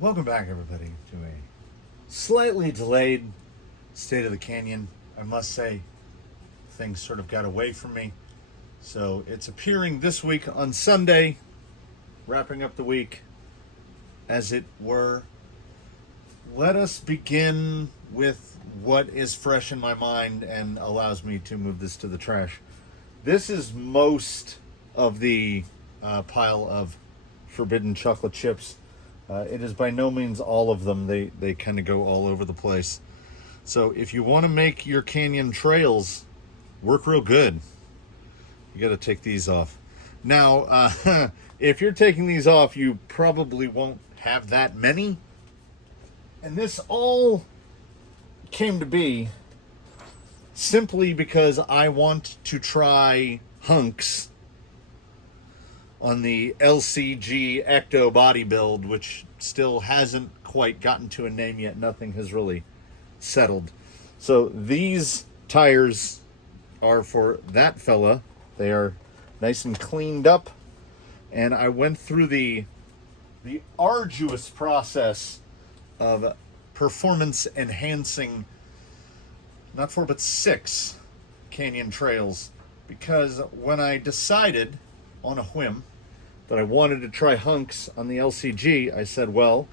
Welcome back, everybody, to a slightly delayed State of the Canyon. I must say, things sort of got away from me. So it's appearing this week on Sunday, wrapping up the week, as it were. Let us begin with what is fresh in my mind and allows me to move this to the trash. This is most of the pile of forbidden chocolate chips. It is by no means all of them. They kind of go all over the place. So if you want to make your canyon trails work real good, you got to take these off. Now, if you're taking these off, you probably won't have that many. And this all came to be simply because I want to try hunks on the LCG Ecto body build, which still hasn't quite gotten to a name yet. Nothing has really settled. So these tires are for that fella. They are nice and cleaned up. And I went through the arduous process of performance enhancing not 4 but 6 canyon trails, because when I decided on a whim that I wanted to try hunks on the LCG, I said, well,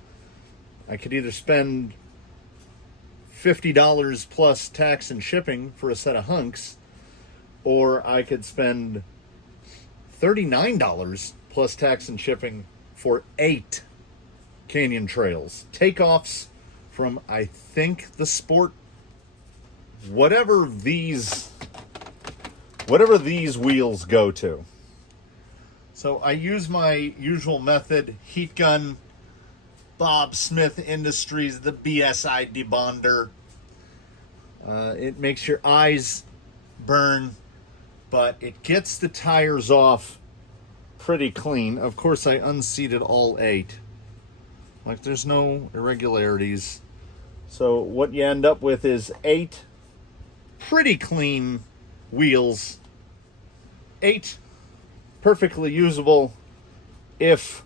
I could either spend $50 plus tax and shipping for a set of hunks, or I could spend $39 plus tax and shipping for 8 canyon trails. Takeoffs from, I think, the Sport, whatever these wheels go to. So I use my usual method, heat gun, Bob Smith Industries, the BSI debonder. It makes your eyes burn, but it gets the tires off pretty clean. Of course, I unseated all 8. Like, there's no irregularities. So what you end up with is 8 pretty clean wheels, 8 perfectly usable, if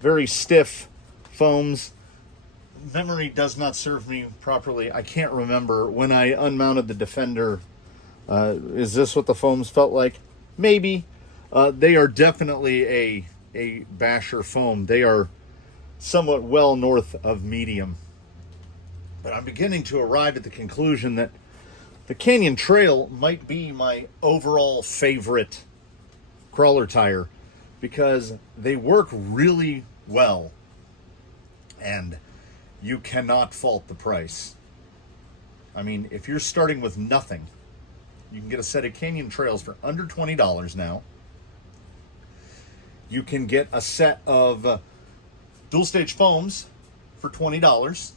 very stiff foams. Memory does not serve me properly. I can't remember when I unmounted the Defender. Is this what the foams felt like? Maybe. They are definitely a basher foam. They are somewhat well north of medium. But I'm beginning to arrive at the conclusion that the Canyon Trail might be my overall favorite crawler tire, because they work really well and you cannot fault the price. I mean, if you're starting with nothing, you can get a set of Canyon Trails for under $20 now. You can get a set of dual stage foams for $20,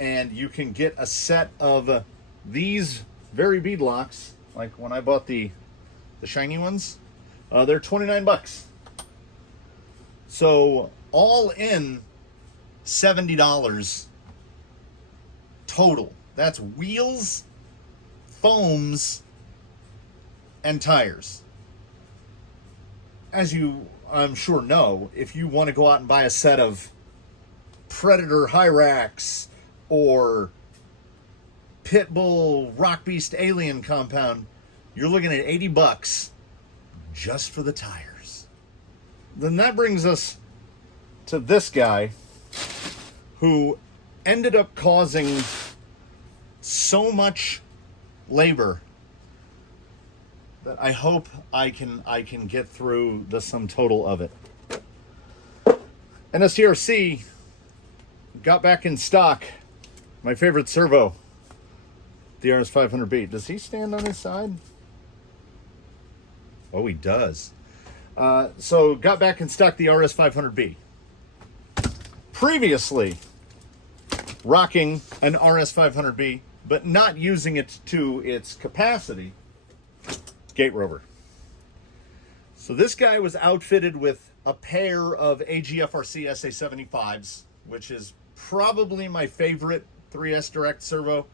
and you can get a set of these very beadlocks, like when I bought the shiny ones. They're $29. So all in, $70 total. That's wheels, foams, and tires. As you, I'm sure, know, if you want to go out and buy a set of Predator Hyrax or Pitbull Rock Beast Alien Compound, you're looking at $80 just for the tires. Then that brings us to this guy who ended up causing so much labor that I hope I can get through the sum total of it. NSTRC got back in stock my favorite servo, the RS500B. Does he stand on his side? Oh, he does. So got back in stock the RS500B. Previously rocking an RS500B, but not using it to its capacity, Gate Rover. So this guy was outfitted with a pair of AGFRC SA75s, which is probably my favorite 3S Direct servo,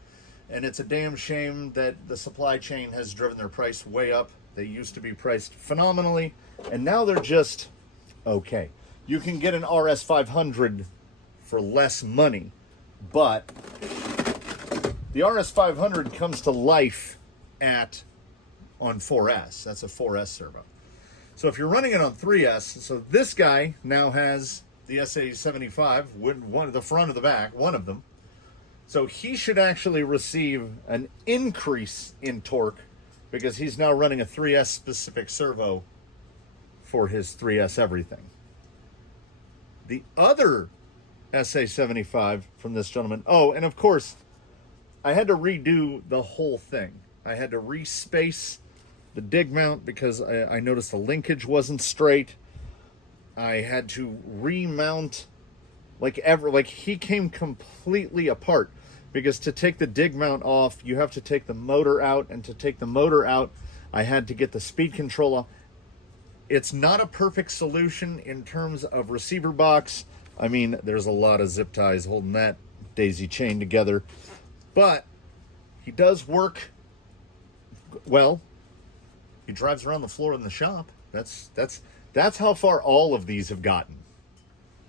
and it's a damn shame that the supply chain has driven their price way up. They used to be priced phenomenally, and now they're just okay. You can get an RS500 for less money, but the RS500 comes to life on 4S. That's a 4S servo. So if you're running it on 3S, so this guy now has the SA75, one the front of the back, one of them. So he should actually receive an increase in torque because he's now running a 3S specific servo for his 3S everything. The other SA75 from this gentleman, oh, and of course, I had to redo the whole thing. I had to respace the dig mount because I noticed the linkage wasn't straight. I had to remount like he came completely apart because to take the dig mount off, you have to take the motor out, and to take the motor out, I had to get the speed control off. It's not a perfect solution in terms of receiver box. I mean, there's a lot of zip ties holding that daisy chain together, but he does work well. He drives around the floor in the shop. That's how far all of these have gotten.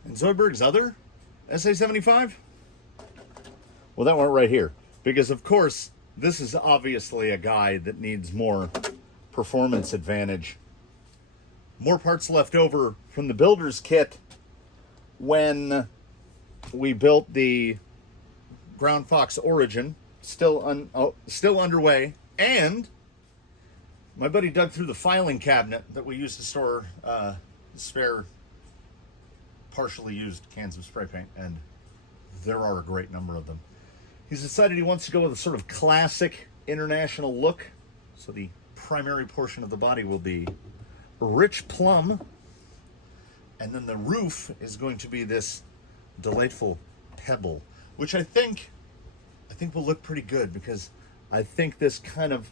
And Zoidberg's other SA75? Well, that went right here. Because, of course, this is obviously a guy that needs more performance advantage. More parts left over from the builder's kit when we built the Ground Fox Origin. Still underway. And my buddy dug through the filing cabinet that we used to store spare partially used cans of spray paint, and there are a great number of them. He's decided he wants to go with a sort of classic international look, so the primary portion of the body will be rich plum, and then the roof is going to be this delightful pebble, which I think will look pretty good, because I think this kind of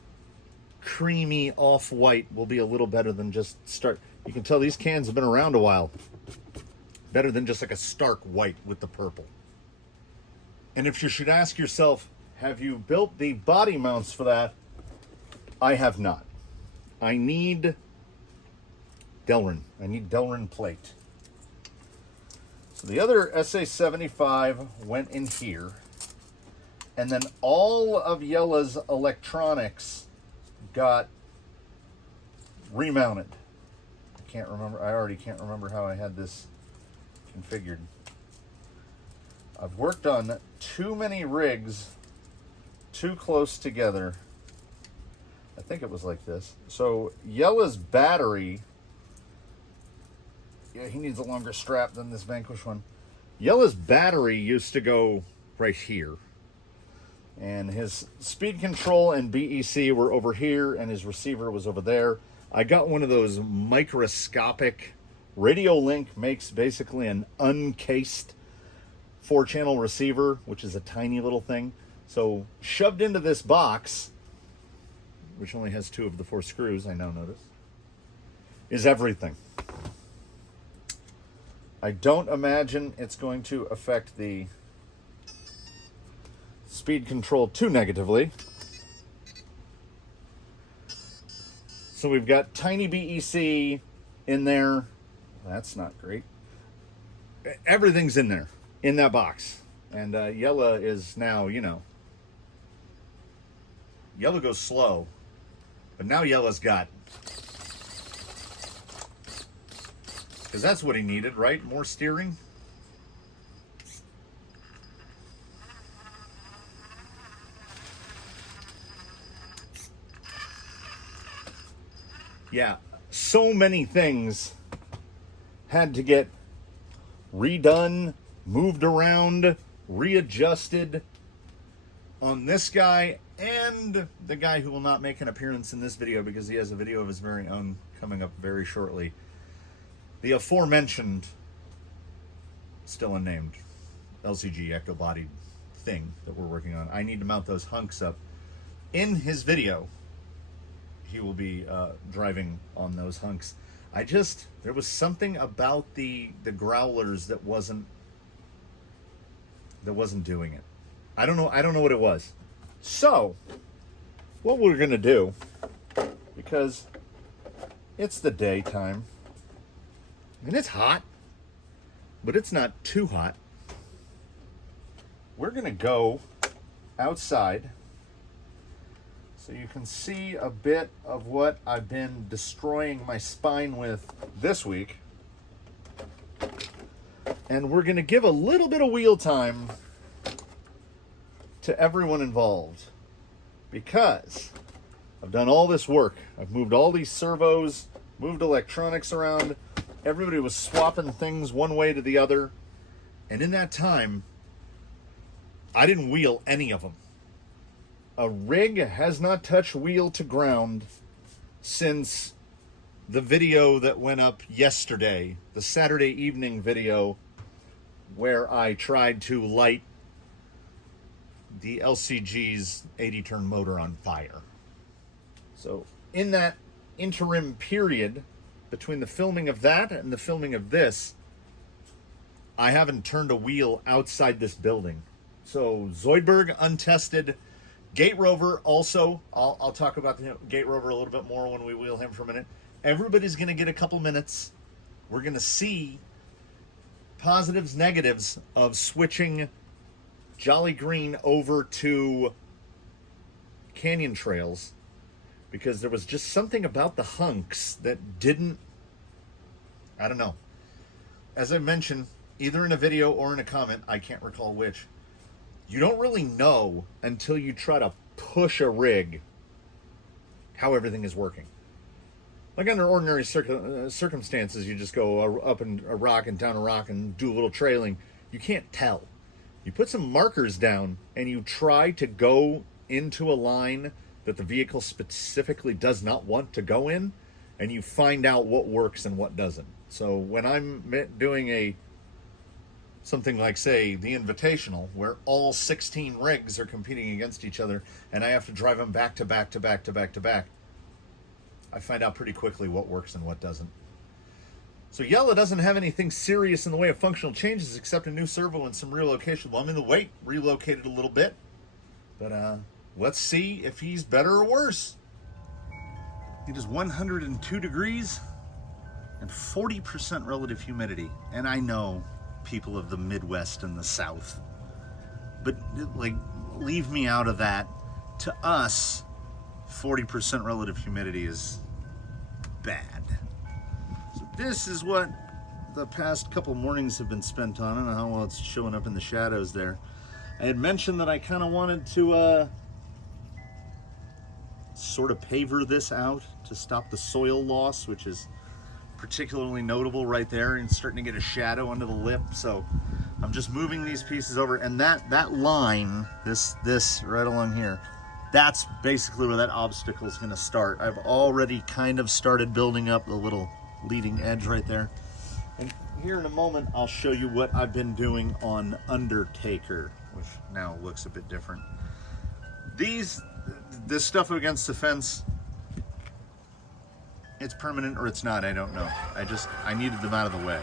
creamy off-white will be a little better than just you can tell these cans have been around a while. Better than just like a stark white with the purple. And if you should ask yourself, have you built the body mounts for that? I have not. I need Delrin. I need Delrin plate. So the other SA75 went in here. And then all of Yella's electronics got remounted. I already can't remember how I had this configured. I've worked on too many rigs too close together. I think it was like this. So Yella's battery, yeah, he needs a longer strap than this Vanquish one. Yella's battery used to go right here, and his speed control and BEC were over here, and his receiver was over there. I got one of those microscopic. Radio Link makes basically an uncased 4-channel receiver, which is a tiny little thing. So shoved into this box, which only has 2 of the 4 screws, I now notice, is everything. I don't imagine it's going to affect the speed control too negatively. So we've got tiny BEC in there. That's not great. Everything's in there, in that box. And Yella is now, Yella goes slow. But now Yella's got... Because that's what he needed, right? More steering? Yeah, so many things had to get redone, moved around, readjusted on this guy and the guy who will not make an appearance in this video because he has a video of his very own coming up very shortly. The aforementioned, still unnamed, LCG ecto-bodied thing that we're working on. I need to mount those hunks up. In his video, he will be driving on those hunks. There was something about the growlers that wasn't doing it. I don't know what it was. So, what we're gonna do, because it's the daytime, and it's hot. but it's not too hot. We're gonna go outside so you can see a bit of what I've been destroying my spine with this week. And we're gonna give a little bit of wheel time to everyone involved, because I've done all this work. I've moved all these servos, moved electronics around. Everybody was swapping things one way to the other. And in that time, I didn't wheel any of them. A rig has not touched wheel to ground since the video that went up yesterday, the Saturday evening video where I tried to light the LCG's 80-turn motor on fire. So in that interim period between the filming of that and the filming of this, I haven't turned a wheel outside this building. So Zoidberg untested, Gate Rover also. I'll talk about the Gate Rover a little bit more when we wheel him for a minute. Everybody's going to get a couple minutes. We're going to see positives, negatives of switching Jolly Green over to Canyon Trails, because there was just something about the hunks that didn't, I don't know. As I mentioned, either in a video or in a comment, I can't recall which, you don't really know until you try to push a rig how everything is working. Like under ordinary circumstances, you just go up a rock and down a rock and do a little trailing. You can't tell. You put some markers down and you try to go into a line that the vehicle specifically does not want to go in, and you find out what works and what doesn't. So when I'm doing something like, say, the Invitational, where all 16 rigs are competing against each other, and I have to drive them back to back to back to back to back, I find out pretty quickly what works and what doesn't. So Yella doesn't have anything serious in the way of functional changes except a new servo and some relocation. Well, I'm in the weight, relocated a little bit, but let's see if he's better or worse. It is 102 degrees and 40% relative humidity, and I know people of the Midwest and the South, but like, leave me out of that. To us, 40% relative humidity is bad. So this is what the past couple mornings have been spent on. I don't know how well it's showing up in the shadows there. I had mentioned that I kind of wanted to sort of paver this out to stop the soil loss, which is particularly notable right there, and starting to get a shadow under the lip. So I'm just moving these pieces over, and that line, this right along here, that's basically where that obstacle is going to start. I've already kind of started building up the little leading edge right there, and here in a moment I'll show you what I've been doing on Undertaker, which now looks a bit different. This stuff against the fence, it's permanent or it's not, I don't know. I needed them out of the way.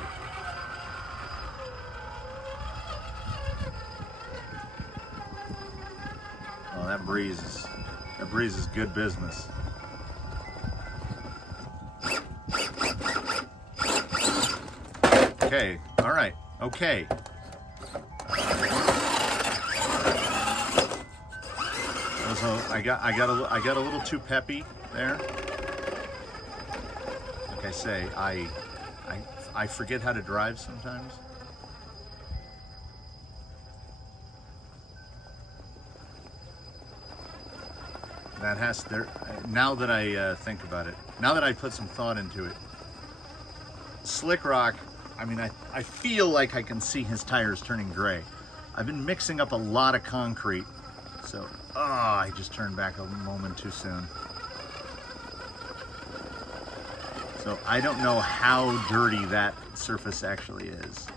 Oh, that breeze is good business. Okay, all right, okay. So I got a little too peppy there. Like I say, I forget how to drive sometimes. That has there. Now that I think about it, now that I put some thought into it, Slick Rock. I mean, I feel like I can see his tires turning gray. I've been mixing up a lot of concrete, so I just turned back a moment too soon. So I don't know how dirty that surface actually is.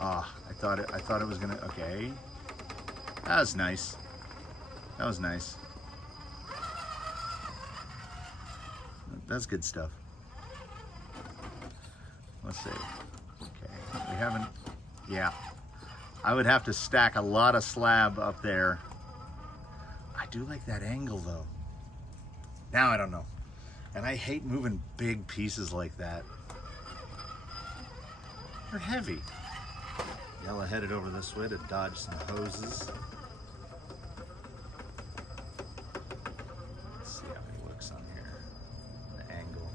I thought it was gonna. Okay, that was nice. That was nice. That's good stuff. Let's see. Okay, we haven't. Yeah, I would have to stack a lot of slab up there. I do like that angle though. Now I don't know. And I hate moving big pieces like that. They're heavy. Yellow headed over this way to dodge some hoses. Let's see how he looks on here. The angle.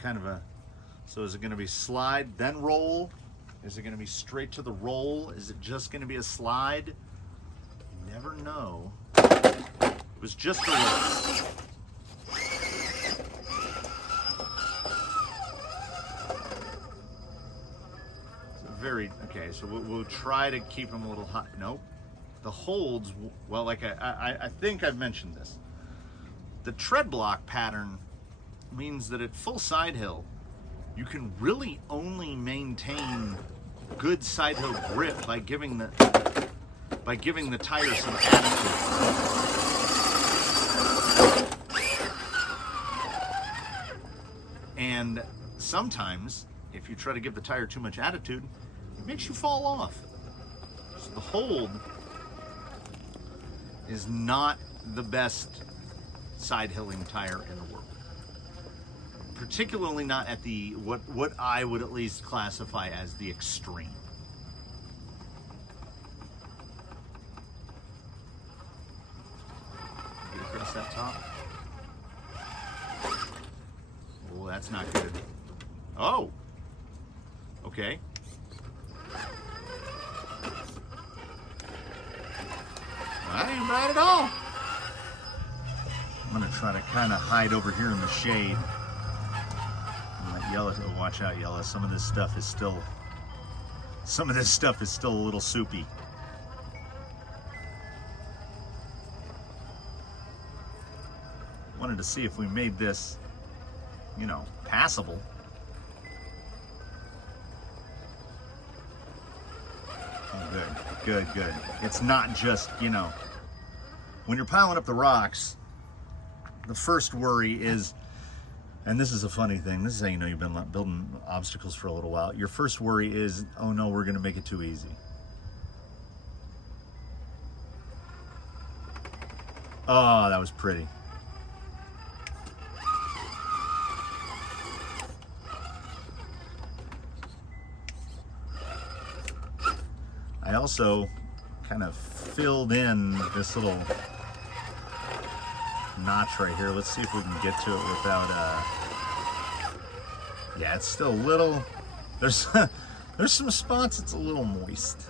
Kind of a, so is it going to be slide then roll? Is it going to be straight to the roll? Is it just going to be a slide? You never know. It was just a roll. Okay, so we'll try to keep them a little hot. Nope. The holds, well, like I think I've mentioned this. The tread block pattern means that at full side hill, you can really only maintain good side hill grip by giving the tire some attitude. And sometimes, if you try to give the tire too much attitude, it makes you fall off. So the hold is not the best side hilling tire in the world. Particularly not at the what I would at least classify as the extreme. Get across that top. Oh, that's not good. Oh, okay. That ain't bad at all. I'm gonna try to kind of hide over here in the shade. Let Yellow, oh, watch out, Yellow. Some of this stuff is still a little soupy. Wanted to see if we made this, you know, passable. Oh, good. It's not just, you know, when you're piling up the rocks, the first worry is, and this is a funny thing, this is how you know you've been building obstacles for a little while. Your first worry is, oh no, we're gonna make it too easy. Oh, that was pretty. I also kind of filled in this little notch right here. Let's see if we can get to it without, yeah, it's still a little, there's some spots it's a little moist.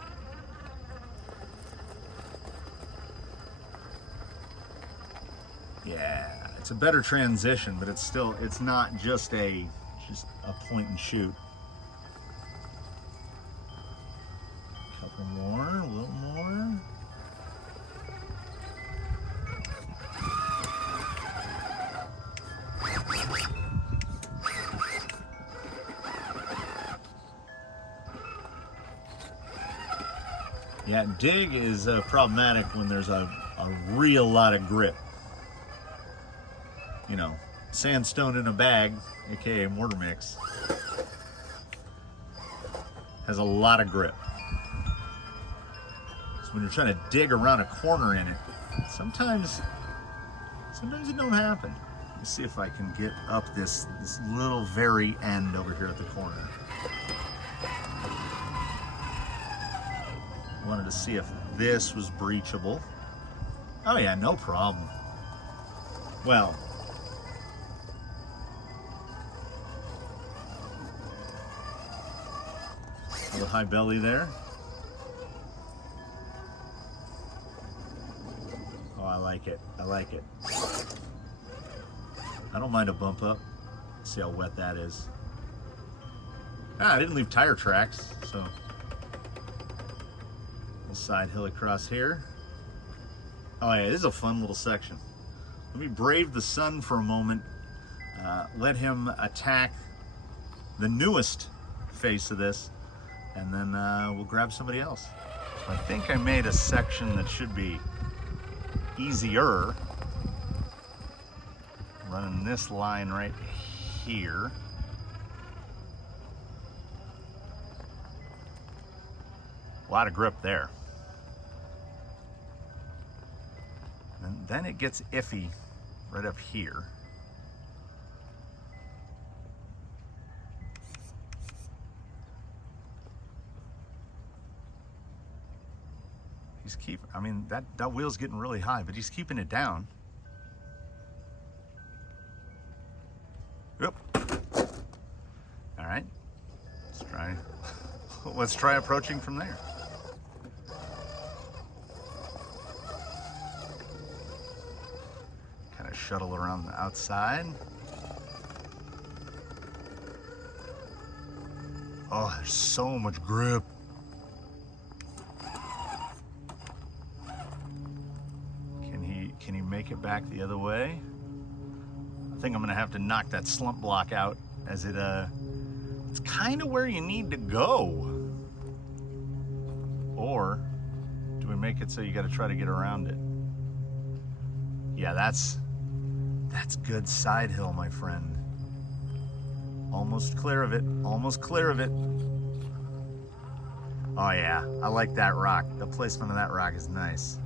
Yeah, it's a better transition, but it's still, it's not just a point and shoot. Couple more, a little more. Yeah, dig is problematic when there's a real lot of grip. You know, sandstone in a bag, aka mortar mix, has a lot of grip. So when you're trying to dig around a corner in it, sometimes it don't happen. Let's see if I can get up this little very end over here at the corner. Wanted to see if this was breachable. Oh yeah, no problem. Well, a little high belly there. Oh, I like it. I like it. I don't mind a bump up. See how wet that is. Ah, I didn't leave tire tracks, so. Side hill across here. Oh yeah, this is a fun little section. Let me brave the sun for a moment. Let him attack the newest face of this, and then we'll grab somebody else. So I think I made a section that should be easier. Running this line right here. A lot of grip there. And then it gets iffy right up here. I mean, that wheel's getting really high, but he's keeping it down. Yep. All right, let's try approaching from there. Kind of shuttle around the outside. Oh, there's so much grip. Can he make it back the other way? I think I'm gonna have to knock that slump block out, as it's kind of where you need to go. Or do we make it so you got to try to get around it? Yeah, that's good side hill, my friend. Almost clear of it, almost clear of it. Oh yeah, I like that rock. The placement of that rock is nice.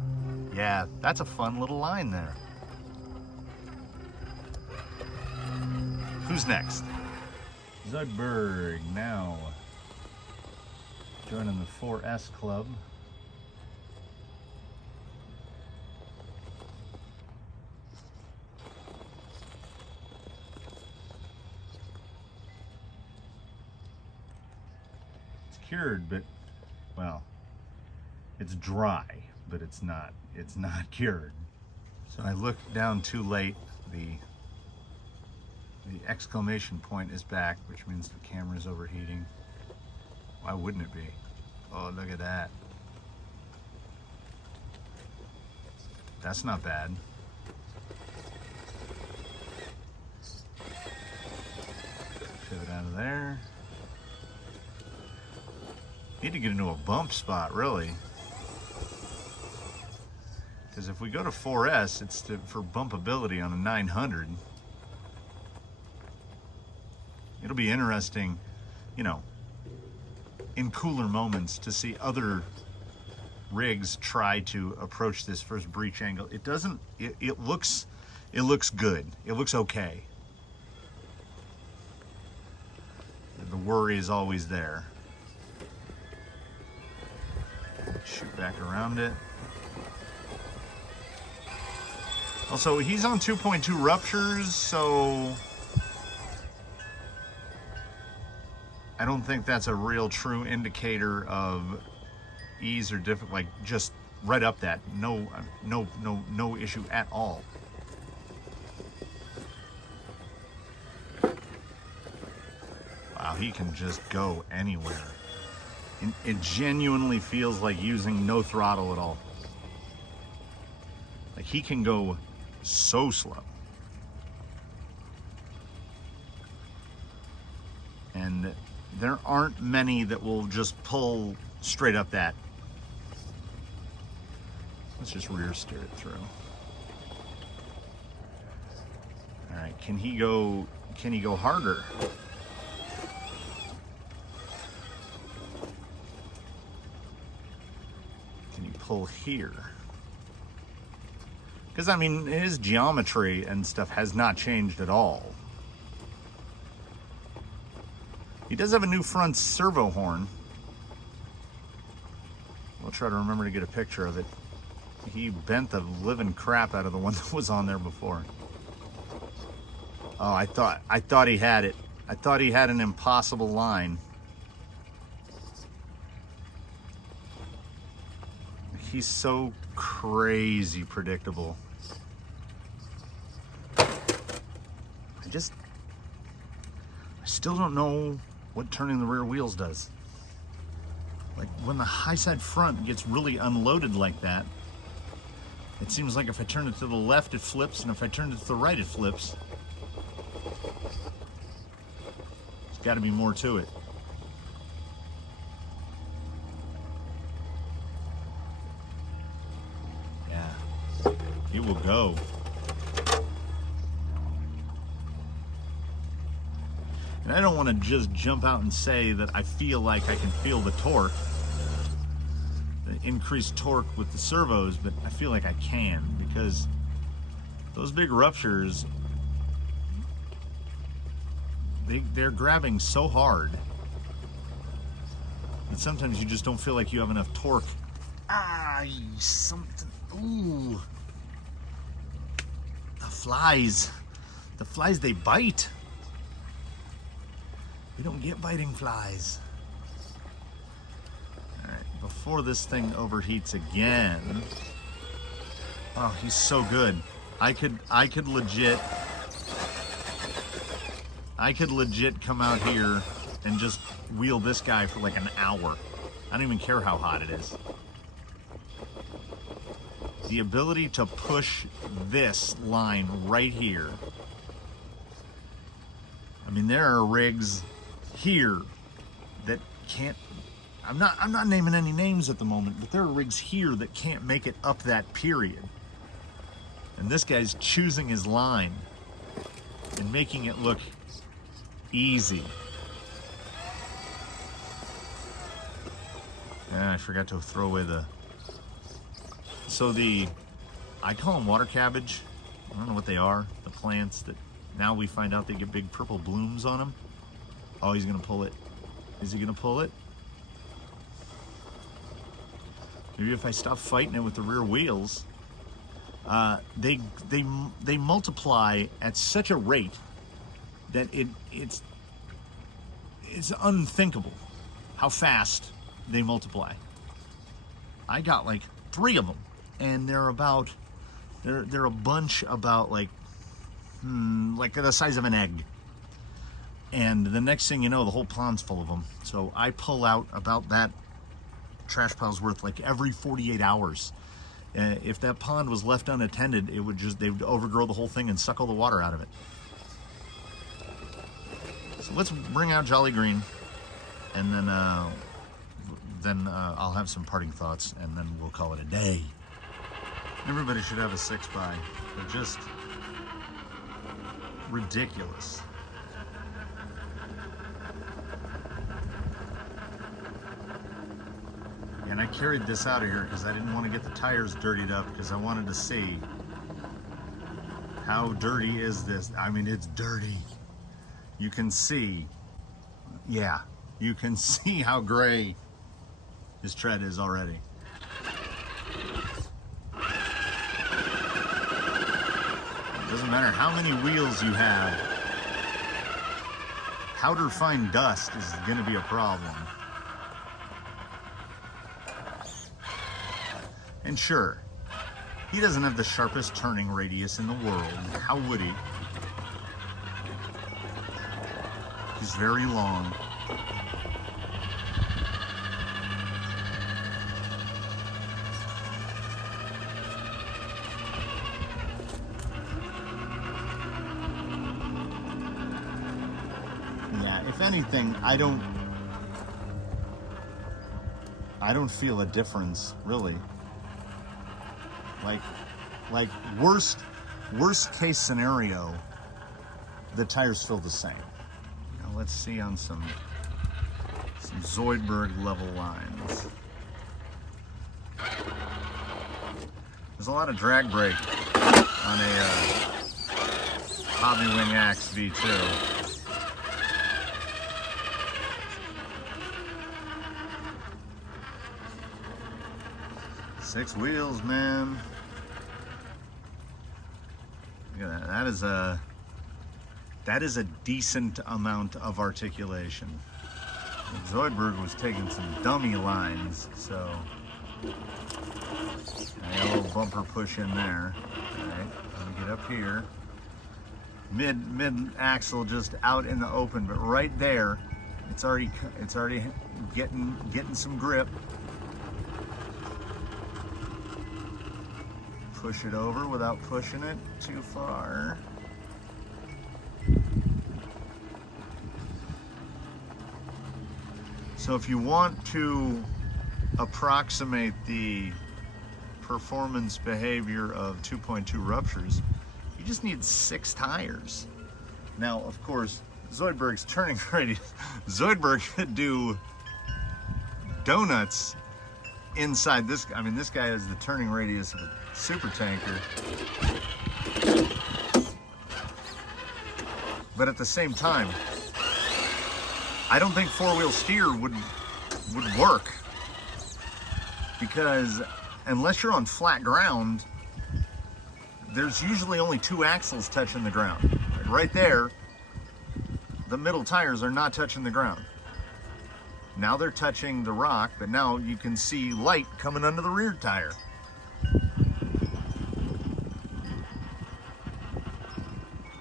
Yeah, that's a fun little line there. Who's next? Zugberg now joining the 4S club. It's cured, but, well, it's dry, but it's not cured. So I looked down too late. The exclamation point is back, which means the camera's overheating. Why wouldn't it be? Oh, look at that. That's not bad. Shove it out of there. Need to get into a bump spot, really. Because if we go to 4S, it's for bumpability on a 900. It'll be interesting, you know, in cooler moments to see other rigs try to approach this first breach angle. It doesn't, it looks good. It looks okay. The worry is always there. Shoot back around it. Also, he's on 2.2 ruptures, so I don't think that's a real true indicator of ease or different, like just right up that. No issue at all. Wow, he can just go anywhere. It genuinely feels like using no throttle at all. Like he can go so slow. And there aren't many that will just pull straight up that. Let's just rear steer it through. All right, can he go harder? Can you pull here? Because I mean, his geometry and stuff has not changed at all. He does have a new front servo horn. We'll try to remember to get a picture of it. He bent the living crap out of the one that was on there before. Oh, I thought he had it. I thought he had an impossible line. He's so crazy predictable. I still don't know what turning the rear wheels does. Like when the high side front gets really unloaded like that, it seems like if I turn it to the left, it flips, and if I turn it to the right, it flips. There's got to be more to it. Yeah, it will go. And I don't want to just jump out and say that I feel like I can feel the torque, the increased torque with the servos, but I feel like I can, because those big ruptures, they're grabbing so hard that sometimes you just don't feel like you have enough torque Ah, something. Ooh. The flies. The flies, they bite. We don't get biting flies. All right, before this thing overheats again. Oh, he's so good. I could legit come out here and just wheel this guy for like an hour. I don't even care how hot it is. The ability to push this line right here. I mean, there are rigs here that can't, I'm not naming any names at the moment, but there are rigs here that can't make it up that period. And this guy's choosing his line and making it look easy. I forgot to throw away I call them water cabbage. I don't know what they are. The plants that now we find out they get big purple blooms on them. Oh, he's gonna pull it. Is he gonna pull it? Maybe if I stop fighting it with the rear wheels. They multiply at such a rate that it's unthinkable how fast they multiply. I got like 3 of them, and they're a bunch about like the size of an egg. And the next thing you know, the whole pond's full of them. So I pull out about that trash pile's worth like every 48 hours. If that pond was left unattended, they would overgrow the whole thing and suck all the water out of it. So let's bring out Jolly Green, and then I'll have some parting thoughts, and then we'll call it a day. Everybody should have a 6x. They're just ridiculous. And I carried this out of here because I didn't want to get the tires dirtied up, because I wanted to see how dirty is this. I mean, it's dirty. You can see, yeah, you can see how gray his tread is already. It doesn't matter how many wheels you have, powder fine dust is going to be a problem. And sure, he doesn't have the sharpest turning radius in the world. How would he? He's very long. Yeah, if anything, I don't feel a difference, really. Like worst case scenario, the tires feel the same. Now let's see on some Zoidberg level lines. There's a lot of drag brake on a Hobby Wing Axe V2. Six wheels, man. Look at that. That is a decent amount of articulation. Zoidberg was taking some dummy lines, so I got a little bumper push in there. All right, let me get up here. Mid axle just out in the open, but right there, it's already getting some grip. Push it over without pushing it too far. So if you want to approximate the performance behavior of 2.2 ruptures, you just need 6 tires. Now, of course, Zoidberg's turning radius, Zoidberg could do donuts inside this. I mean, this guy has the turning radius of a super tanker. But at the same time, I don't think four-wheel steer would work. because unless you're on flat ground, there's usually only 2 axles touching the ground. Like right there, the middle tires are not touching the ground. Now they're touching the rock, but now you can see light coming under the rear tire.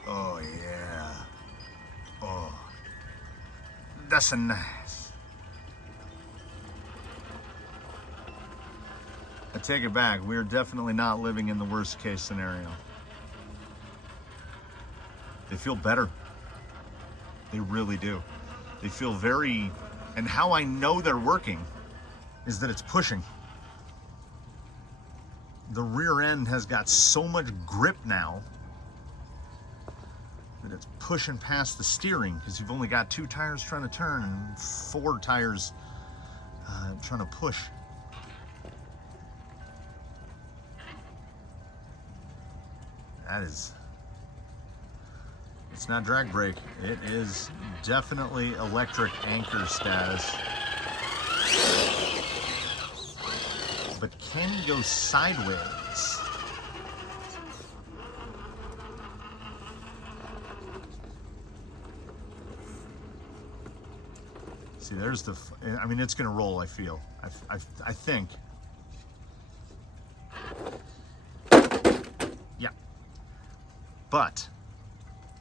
Oh yeah. Oh, that's a nice. I take it back. We're definitely not living in the worst case scenario. They feel better. They really do. They feel very, and how I know they're working is that it's pushing. The rear end has got so much grip now that it's pushing past the steering, because you've only got 2 tires trying to turn and 4 tires trying to push. That is, it's not drag brake. It is definitely electric anchor status. But can he go sideways? See, there's the, I mean, it's gonna roll, I feel. I think. Yeah. But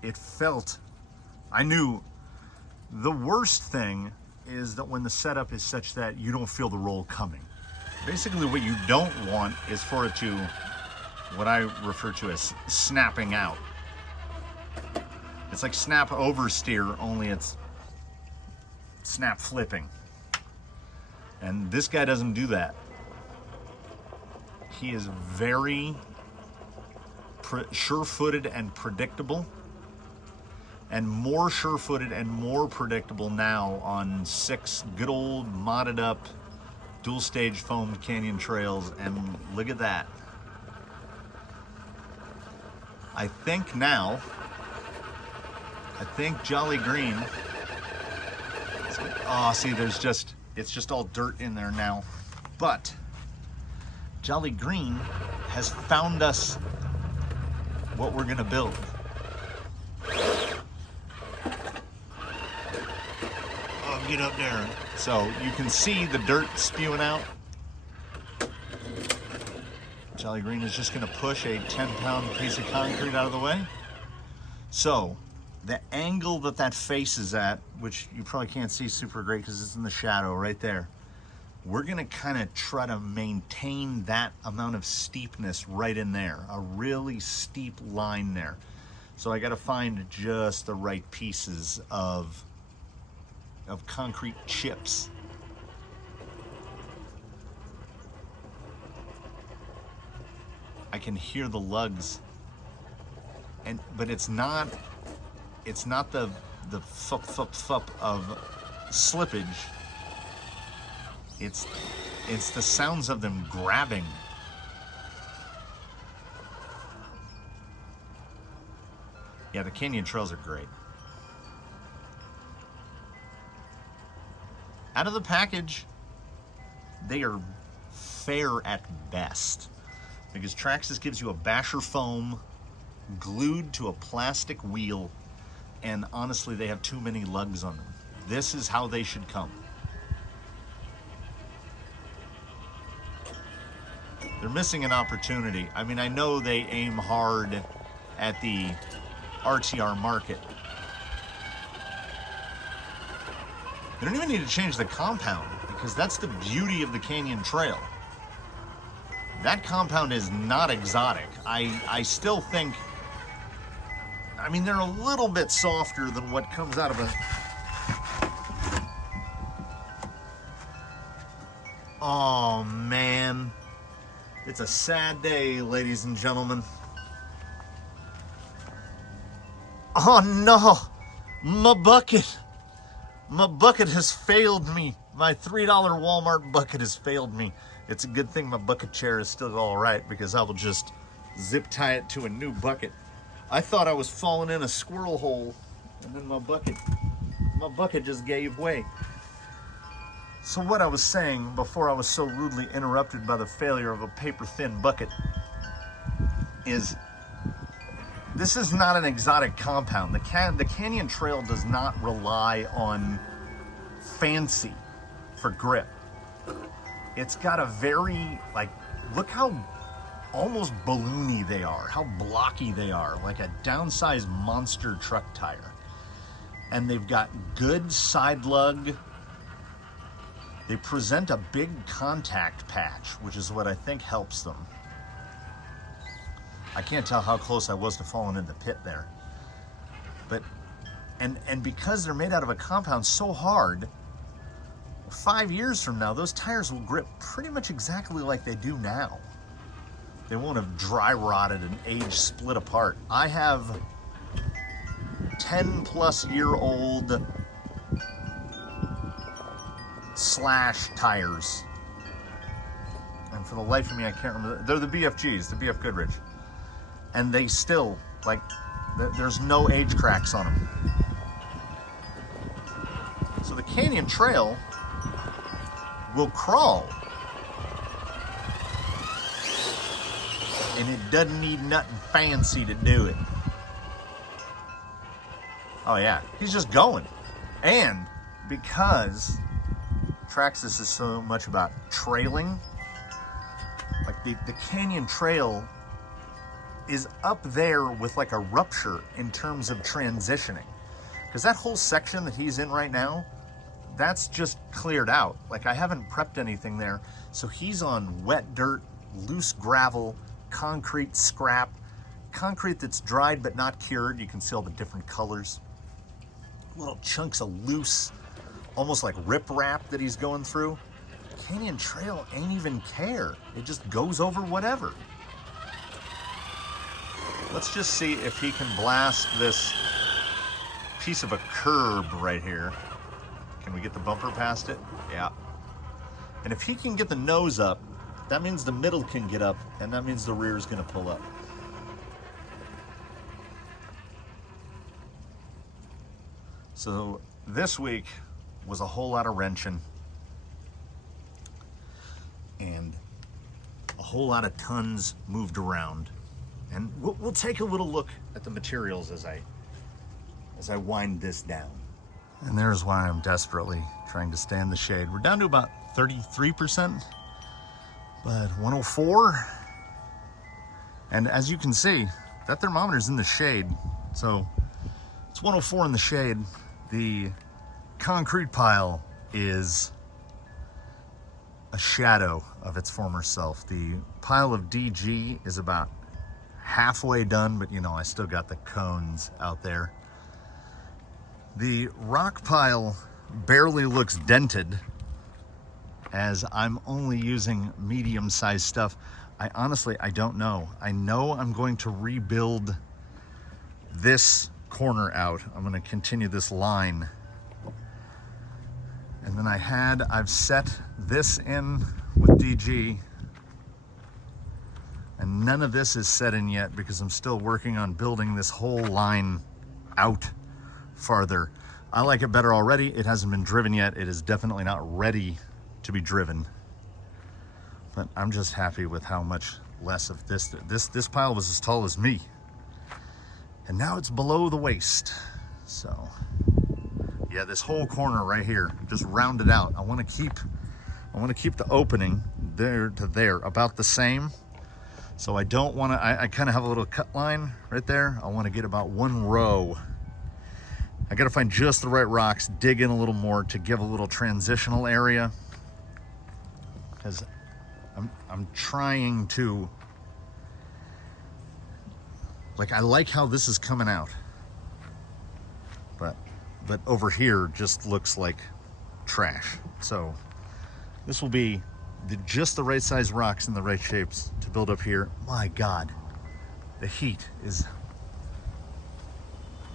it felt, I knew the worst thing is that when the setup is such that you don't feel the roll coming. Basically what you don't want is for it to, what I refer to as snapping out. It's like snap oversteer, only it's snap flipping. And this guy doesn't do that. He is very sure-footed and predictable, and more sure-footed and more predictable now on 6 good old modded up dual stage foam canyon trails. And look at that. I think Jolly Green, oh, see, it's just all dirt in there now. But Jolly Green has found us what we're gonna build. Oh, get up there. So you can see the dirt spewing out. Jolly Green is just gonna push a 10-pound piece of concrete out of the way. So the angle that face is at, which you probably can't see super great because it's in the shadow right there, we're gonna kind of try to maintain that amount of steepness right in there, a really steep line there. So I gotta find just the right pieces of concrete chips. I can hear the lugs, but it's not the fup fup fup of slippage. It's the sounds of them grabbing. Yeah, the canyon trails are great. Out of the package, they are fair at best, because Traxxas gives you a basher foam glued to a plastic wheel, and honestly, they have too many lugs on them. This is how they should come. They're missing an opportunity. I mean, I know they aim hard at the RTR market. They don't even need to change the compound, because that's the beauty of the Canyon Trail. That compound is not exotic. I still think, I mean, they're a little bit softer than what comes out of a... Oh, man. It's a sad day, ladies and gentlemen. Oh, no. My bucket. My bucket has failed me. My $3 Walmart bucket has failed me. It's a good thing my bucket chair is still all right, because I will just zip tie it to a new bucket. I thought I was falling in a squirrel hole, and then my bucket just gave way. So what I was saying before I was so rudely interrupted by the failure of a paper-thin bucket is this is not an exotic compound. The Canyon Trail does not rely on fancy for grip. It's got a very, like, look how almost balloony they are, how blocky they are, like a downsized monster truck tire. And they've got good side lug. They present a big contact patch, which is what I think helps them. I can't tell how close I was to falling in the pit there. But, and because they're made out of a compound so hard, 5 years from now, those tires will grip pretty much exactly like they do now. They won't have dry rotted and age split apart. I have 10-plus-year-old slash tires. And for the life of me, I can't remember. They're the BFGs, the BF Goodrich. And they still, like, there's no age cracks on them. So the Canyon Trail will crawl. And it doesn't need nothing fancy to do it. Oh yeah, he's just going. And because Traxxas is so much about trailing, like the Canyon Trail is up there with like a rupture in terms of transitioning. Because that whole section that he's in right now, that's just cleared out. Like, I haven't prepped anything there. So he's on wet dirt, loose gravel, concrete scrap, concrete that's dried but not cured. You can see all the different colors. Little chunks of loose, almost like riprap that he's going through. Canyon Trail ain't even care. It just goes over whatever. Let's just see if he can blast this piece of a curb right here. Can we get the bumper past it? Yeah. And if he can get the nose up, that means the middle can get up, and that means the rear is going to pull up. So this week was a whole lot of wrenching and a whole lot of tons moved around. And we'll take a little look at the materials as I wind this down. And there's why I'm desperately trying to stay in the shade. We're down to about 33%, but 104. And as you can see, that thermometer's in the shade. So it's 104 in the shade. The concrete pile is a shadow of its former self. The pile of DG is about halfway done, but you know, I still got the cones out there. The rock pile barely looks dented, as I'm only using medium-sized stuff. I don't know. I know I'm going to rebuild this corner out. I'm going to continue this line. And then I've set this in with DG. And none of this is set in yet because I'm still working on building this whole line out farther. I like it better already. It hasn't been driven yet. It is definitely not ready to be driven. But I'm just happy with how much less of this. This pile was as tall as me. And now it's below the waist. So yeah, this whole corner right here, just round it out. I want to keep the opening there to there about the same. So I don't want to, I kind of have a little cut line right there. I want to get about one row. I got to find just the right rocks, dig in a little more to give a little transitional area. Because I'm trying to, like, I like how this is coming out. But over here just looks like trash. So this will be just the right size rocks and the right shapes to build up here. My God, the heat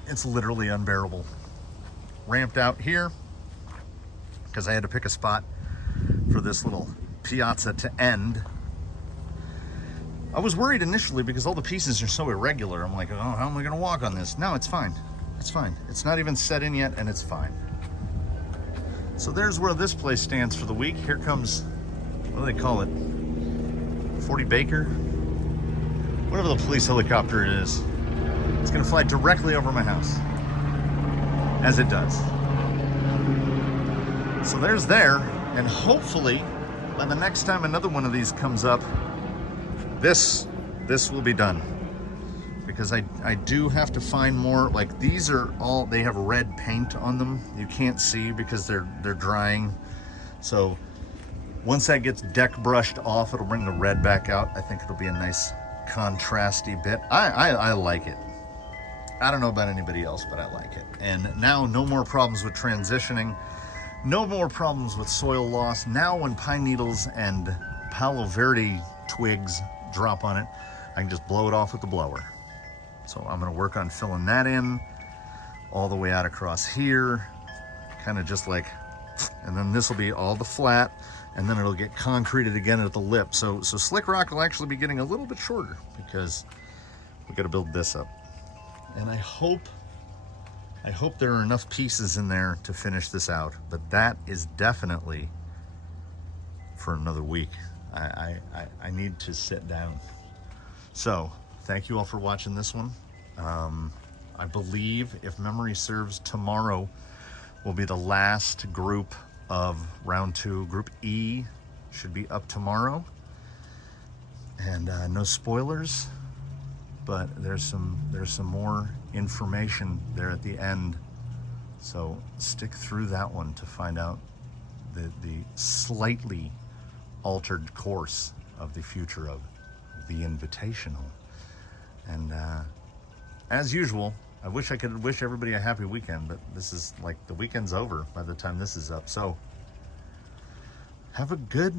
it's literally unbearable. Ramped out here because I had to pick a spot for this little piazza to end. I was worried initially because all the pieces are so irregular. I'm like, oh, how am I gonna walk on this? No, it's fine. It's fine. It's not even set in yet and it's fine. So there's where this place stands for the week. Here comes, what do they call it? 40 Baker? Whatever the police helicopter it is. It's gonna fly directly over my house. As it does. So there's there, and hopefully by the next time another one of these comes up, this will be done. Because I do have to find more. Like, these are all, they have red paint on them. You can't see because they're drying. So once that gets deck brushed off, it'll bring the red back out. I think it'll be a nice contrasty bit. I like it. I don't know about anybody else, but I like it. And now no more problems with transitioning. No more problems with soil loss. Now when pine needles and Palo Verde twigs drop on it, I can just blow it off with the blower. So I'm gonna work on filling that in all the way out across here, kind of just like, and then this will be all the flat, and then it'll get concreted again at the lip. So Slick Rock will actually be getting a little bit shorter because we gotta build this up. And I hope there are enough pieces in there to finish this out, but that is definitely for another week. I need to sit down. So thank you all for watching this one. I believe, if memory serves, tomorrow will be the last group of round 2. Group E should be up tomorrow. And no spoilers, but there's some more information there at the end. So stick through that one to find out the slightly altered course of the future of the Invitational. And as usual, I wish I could wish everybody a happy weekend, but this is like, the weekend's over by the time this is up. So have a good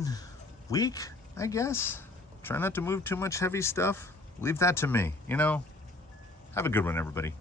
week, I guess. Try not to move too much heavy stuff. Leave that to me, you know. Have a good one, everybody.